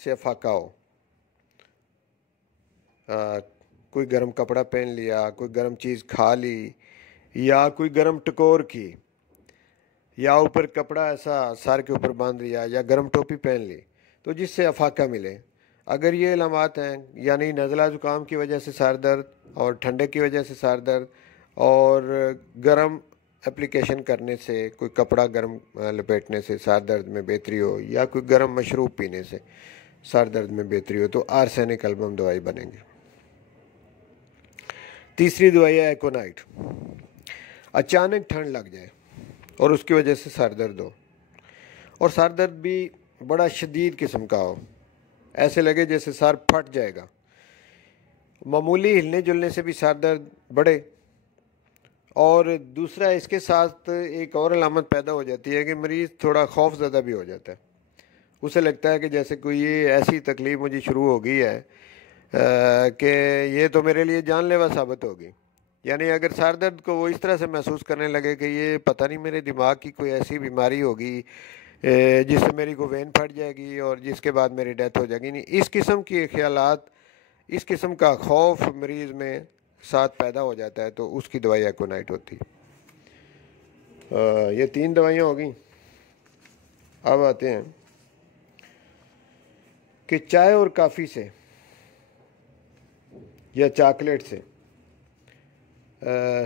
سے افاقہ ہو، کوئی گرم کپڑا پہن لیا، کوئی گرم چیز کھا لی، یا کوئی گرم ٹکور کی، یا اوپر کپڑا ایسا سر کے اوپر باندھ لیا، یا گرم ٹوپی پہن لی، تو جس سے افاقہ ملے۔ اگر یہ علامات ہیں، یعنی نزلہ زکام کی وجہ سے سر درد، اور ٹھنڈے کی وجہ سے سر درد، اور گرم اپلیکیشن کرنے سے، کوئی کپڑا گرم لپیٹنے سے سر درد میں بہتری ہو، یا کوئی گرم مشروب پینے سے سر درد میں بہتری ہو، تو آرسینک البم دوائی بنے گی۔ تیسری دوائی ہے ایکونائٹ۔ اچانک ٹھنڈ لگ جائے اور اس کی وجہ سے سر درد ہو، اور سر درد بھی بڑا شدید قسم کا ہو، ایسے لگے جیسے سر پھٹ جائے گا، معمولی ہلنے جلنے سے بھی سر درد بڑھے، اور دوسرا اس کے ساتھ ایک اور علامت پیدا ہو جاتی ہے کہ مریض تھوڑا خوف زدہ بھی ہو جاتا ہے، اسے لگتا ہے کہ جیسے کوئی یہ ایسی تکلیف مجھے شروع ہو گئی ہے کہ یہ تو میرے لیے جان لیوا ثابت ہوگی۔ یعنی اگر سر درد کو وہ اس طرح سے محسوس کرنے لگے کہ یہ پتہ نہیں میرے دماغ کی کوئی ایسی بیماری ہوگی جس سے میری کو وین پھٹ جائے گی اور جس کے بعد میری ڈیتھ ہو جائے گی، نہیں، اس قسم کے خیالات، اس قسم کا خوف مریض میں ساتھ پیدا ہو جاتا ہے، تو اس کی دوائی ایکونائٹ ہوتی ہے۔ یہ 3 دوائیاں ہو گئیں۔ اب آتے ہیں کہ چائے اور کافی سے یا چاکلیٹ سے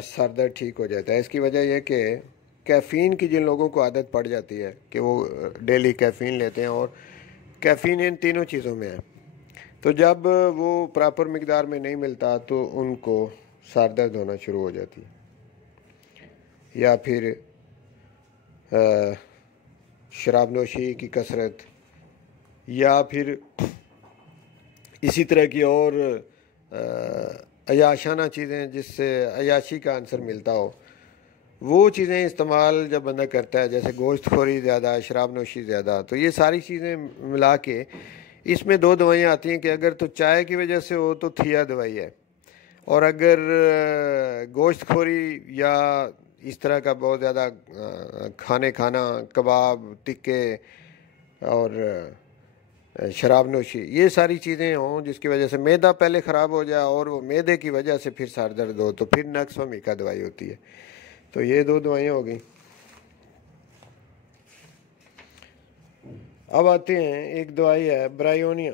سر درد ٹھیک ہو جاتا ہے۔ اس کی وجہ یہ کہ کیفین کی جن لوگوں کو عادت پڑ جاتی ہے کہ وہ ڈیلی کیفین لیتے ہیں، اور کیفین ان تینوں چیزوں میں ہے، تو جب وہ پراپر مقدار میں نہیں ملتا تو ان کو سر درد ہونا شروع ہو جاتی ہے۔ یا پھر شراب نوشی کی کثرت، یا پھر اسی طرح کی اور عیاشانہ چیزیں جس سے عیاشی کا عنصر ملتا ہو، وہ چیزیں استعمال جب بندہ کرتا ہے، جیسے گوشت خوری زیادہ، شراب نوشی زیادہ، تو یہ ساری چیزیں ملا کے اس میں 2 دوائیاں آتی ہیں کہ اگر تو چائے کی وجہ سے ہو تو تھیا دوائی ہے، اور اگر گوشت خوری یا اس طرح کا بہت زیادہ کھانا، کباب، ٹکے اور شراب نوشی، یہ ساری چیزیں ہوں جس کی وجہ سے معدہ پہلے خراب ہو جائے، اور وہ معدے کی وجہ سے پھر سر درد ہو، تو پھر نقص و میکا دوائی ہوتی ہے۔ تو یہ 2 دوائیاں ہو گئیں۔ اب آتے ہیں، ایک دوائی ہے برائیونیا۔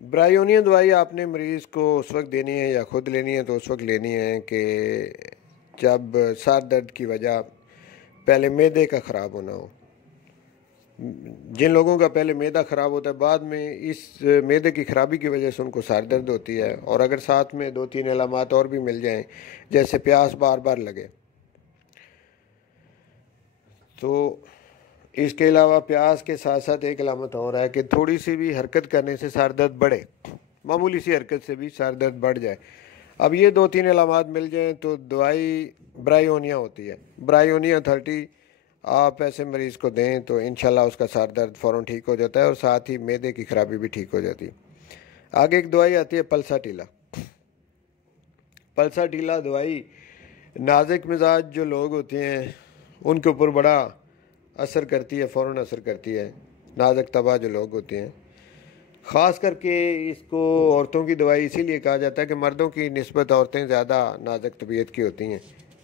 برائیونیا دوائی آپ نے مریض کو اس وقت دینی ہے یا خود لینی ہے، تو اس وقت لینی ہے کہ جب سر درد کی وجہ پہلے معدے کا خراب ہونا ہو۔ جن لوگوں کا پہلے معدہ خراب ہوتا ہے، بعد میں اس معدے کی خرابی کی وجہ سے ان کو سر درد ہوتی ہے، اور اگر ساتھ میں 2-3 علامات اور بھی مل جائیں، جیسے پیاس بار بار لگے، تو اس کے علاوہ پیاس کے ساتھ ساتھ ایک علامت اور ہے کہ تھوڑی سی بھی حرکت کرنے سے سر درد بڑھے، معمولی سی حرکت سے بھی سر درد بڑھ جائے۔ اب یہ 2-3 علامات مل جائیں تو دوائی برائیونیا ہوتی ہے۔ برائیونیا 30 آپ ایسے مریض کو دیں تو انشاءاللہ اس کا سر درد فوراً ٹھیک ہو جاتا ہے، اور ساتھ ہی معدے کی خرابی بھی ٹھیک ہو جاتی ہے۔ آگے ایک دوائی آتی ہے پلسا ٹیلا۔ پلسا ٹیلا دوائی نازک مزاج جو لوگ ہوتے ہیں ان کے اوپر بڑا اثر کرتی ہے، فوراً اثر کرتی ہے۔ نازک طبع جو لوگ ہوتے ہیں، خاص کر کے اس کو عورتوں کی دوائی اسی لیے کہا جاتا ہے کہ مردوں کی نسبت عورتیں زیادہ نازک طبیعت کی ہوتی ہیں،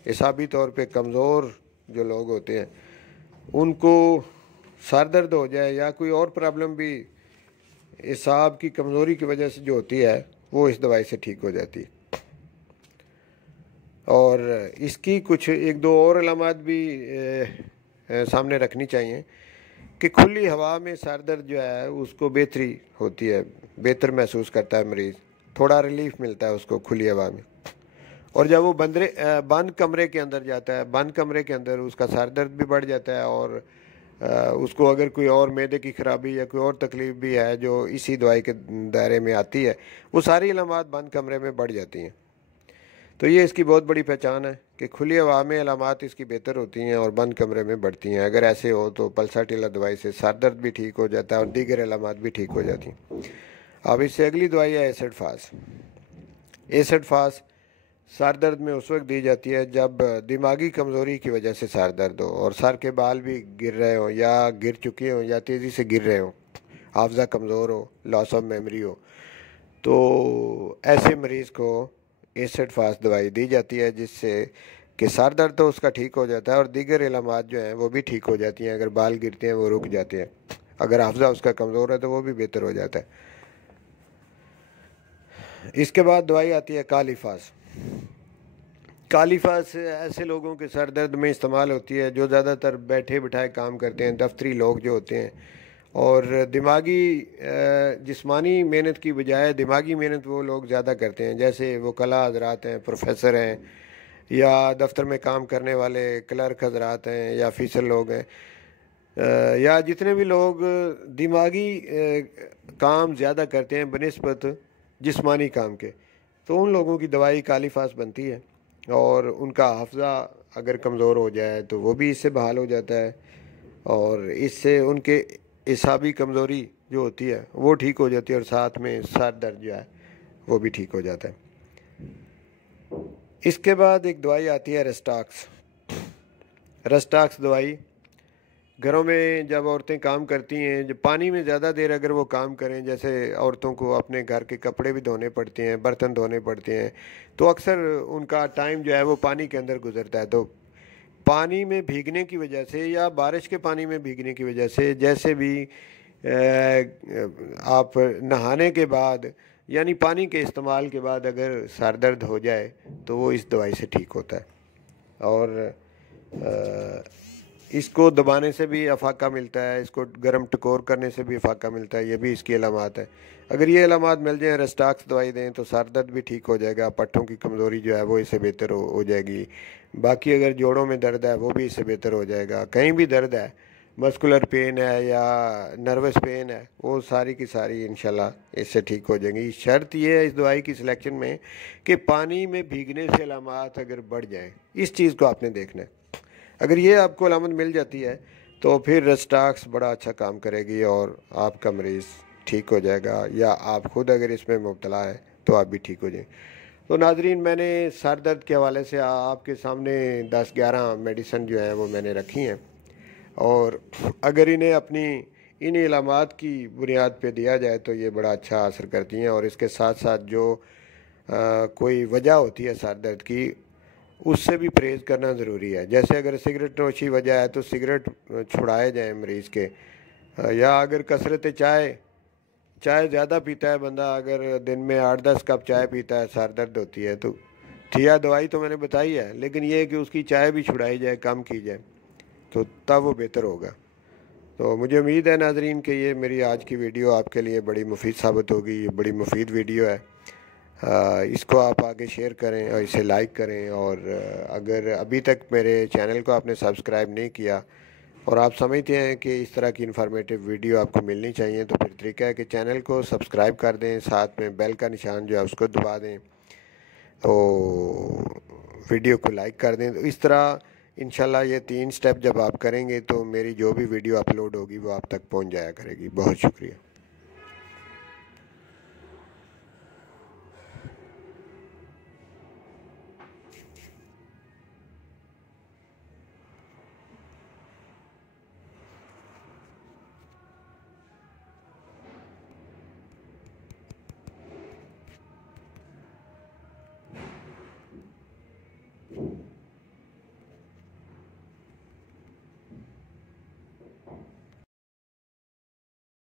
اعصابی طور پہ کمزور جو لوگ ہوتے ہیں، ان کو سر درد ہو جائے یا کوئی اور پرابلم بھی اعصاب کی کمزوری کی وجہ سے جو ہوتی ہے، وہ اس دوائی سے ٹھیک ہو جاتی ہے۔ اور اس کی کچھ 1-2 اور علامات بھی سامنے رکھنی چاہیے کہ کھلی ہوا میں سر درد جو ہے اس کو بہتری ہوتی ہے، بہتر محسوس کرتا ہے مریض، تھوڑا ریلیف ملتا ہے اس کو کھلی ہوا میں۔ اور جب وہ بند کمرے کے اندر جاتا ہے، بند کمرے کے اندر اس کا سر درد بھی بڑھ جاتا ہے، اور اس کو اگر کوئی اور معدے کی خرابی یا کوئی اور تکلیف بھی ہے جو اسی دوائی کے دائرے میں آتی ہے، وہ ساری علامات بند کمرے میں بڑھ جاتی ہیں۔ تو یہ اس کی بہت بڑی پہچان ہے کہ کھلی ہوا میں علامات اس کی بہتر ہوتی ہیں اور بند کمرے میں بڑھتی ہیں۔ اگر ایسے ہو تو پلسا ٹیلا دوائی سے سر درد بھی ٹھیک ہو جاتا ہے اور دیگر علامات بھی ٹھیک ہو جاتی ہیں۔ اب اس سے اگلی دوائی ہے ایسڈ فاس۔ ایسڈ فاس سر درد میں اس وقت دی جاتی ہے جب دماغی کمزوری کی وجہ سے سر درد ہو، اور سر کے بال بھی گر رہے ہوں یا گر چکے ہوں یا تیزی سے گر رہے ہوں، حافظہ کمزور ہو، لاس آف میموری ہو، تو ایسے مریض کو ایسڈ فاسٹ دوائی دی جاتی ہے، جس سے کہ سر درد تو اس کا ٹھیک ہو جاتا ہے اور دیگر علامات جو ہیں وہ بھی ٹھیک ہو جاتی ہیں۔ اگر بال گرتے ہیں وہ رک جاتے ہیں، اگر حافظہ اس کا کمزور ہے تو وہ بھی بہتر ہو جاتا ہے۔ اس کے بعد دوائی آتی ہے کالیفاس۔ کالیفاس ایسے لوگوں کے سر درد میں استعمال ہوتی ہے جو زیادہ تر بیٹھے بٹھائے کام کرتے ہیں، دفتری لوگ جو ہوتے ہیں، اور دماغی جسمانی محنت کی بجائے دماغی محنت وہ لوگ زیادہ کرتے ہیں، جیسے وکلاء حضرات ہیں، پروفیسر ہیں، یا دفتر میں کام کرنے والے کلرک حضرات ہیں، یا آفیسر لوگ ہیں، یا جتنے بھی لوگ دماغی کام زیادہ کرتے ہیں بنسبت جسمانی کام کے، تو ان لوگوں کی دوائی کالیفاس بنتی ہے، اور ان کا حافظہ اگر کمزور ہو جائے تو وہ بھی اس سے بحال ہو جاتا ہے، اور اس سے ان کے اعصابی کمزوری جو ہوتی ہے وہ ٹھیک ہو جاتی ہے، اور ساتھ میں سر درد جو ہے وہ بھی ٹھیک ہو جاتا ہے۔ اس کے بعد ایک دوائی آتی ہے ریسٹاکس۔ ریسٹاکس دوائی گھروں میں جب عورتیں کام کرتی ہیں، جب پانی میں زیادہ دیر اگر وہ کام کریں، جیسے عورتوں کو اپنے گھر کے کپڑے بھی دھونے پڑتے ہیں، برتن دھونے پڑتے ہیں، تو اکثر ان کا ٹائم جو ہے وہ پانی کے اندر گزرتا ہے، تو پانی میں بھیگنے کی وجہ سے یا بارش کے پانی میں بھیگنے کی وجہ سے، جیسے بھی آپ نہانے کے بعد یعنی پانی کے استعمال کے بعد اگر سر درد ہو جائے تو وہ اس دوائی سے ٹھیک ہوتا ہے، اور اس کو دبانے سے بھی افاقہ ملتا ہے، اس کو گرم ٹکور کرنے سے بھی افاقہ ملتا ہے، یہ بھی اس کی علامات ہے۔ اگر یہ علامات مل جائیں، ریسٹاکس دوائی دیں تو سر درد بھی ٹھیک ہو جائے گا، پٹھوں کی کمزوری جو ہے وہ اس سے بہتر ہو جائے گی، باقی اگر جوڑوں میں درد ہے وہ بھی اس سے بہتر ہو جائے گا، کہیں بھی درد ہے، مسکولر پین ہے یا نروس پین ہے، وہ ساری کی ساری انشاءاللہ اس سے ٹھیک ہو جائیں گی۔ شرط یہ ہے اس دوائی کی سلیکشن میں کہ پانی میں بھیگنے سے علامات اگر بڑھ جائیں، اس چیز کو آپ نے دیکھنا ہے۔ اگر یہ آپ کو علامت مل جاتی ہے تو پھر ریسٹاکس بڑا اچھا کام کرے گی اور آپ کا مریض ٹھیک ہو جائے گا، یا آپ خود اگر اس میں مبتلا ہے تو آپ بھی ٹھیک ہو جائیں۔ تو ناظرین، میں نے سر درد کے حوالے سے آپ کے سامنے 10-11 میڈیسن جو ہیں وہ میں نے رکھی ہیں، اور اگر انہیں اپنی ان علامات کی بنیاد پہ دیا جائے تو یہ بڑا اچھا اثر کرتی ہیں، اور اس کے ساتھ ساتھ جو کوئی وجہ ہوتی ہے سر درد کی، اس سے بھی پرہیز کرنا ضروری ہے۔ جیسے اگر سگریٹ نوشی وجہ ہے تو سگریٹ چھڑائے جائیں مریض کے، یا اگر کثرت چائے زیادہ پیتا ہے بندہ، اگر دن میں 8-10 کپ چائے پیتا ہے، سر درد ہوتی ہے، تو تھیا دوائی تو میں نے بتائی ہے، لیکن یہ ہے کہ اس کی چائے بھی چھڑائی جائے، کم کی جائے، تو تب وہ بہتر ہوگا۔ تو مجھے امید ہے ناظرین کہ یہ میری آج کی ویڈیو آپ کے لیے بڑی مفید ثابت ہوگی، یہ بڑی مفید ویڈیو ہے، اس کو آپ آگے شیئر کریں اور اسے لائک کریں، اور اگر ابھی تک میرے چینل کو آپ نے سبسکرائب نہیں کیا اور آپ سمجھتے ہیں کہ اس طرح کی انفارمیٹیو ویڈیو آپ کو ملنی چاہیے، تو پھر طریقہ ہے کہ چینل کو سبسکرائب کر دیں، ساتھ میں بیل کا نشان جو ہے اس کو دبا دیں، تو ویڈیو کو لائک کر دیں۔ تو اس طرح انشاءاللہ یہ 3 سٹیپ جب آپ کریں گے تو میری جو بھی ویڈیو اپلوڈ ہوگی وہ آپ تک پہنچ جایا کرے گی۔ بہت شکریہ۔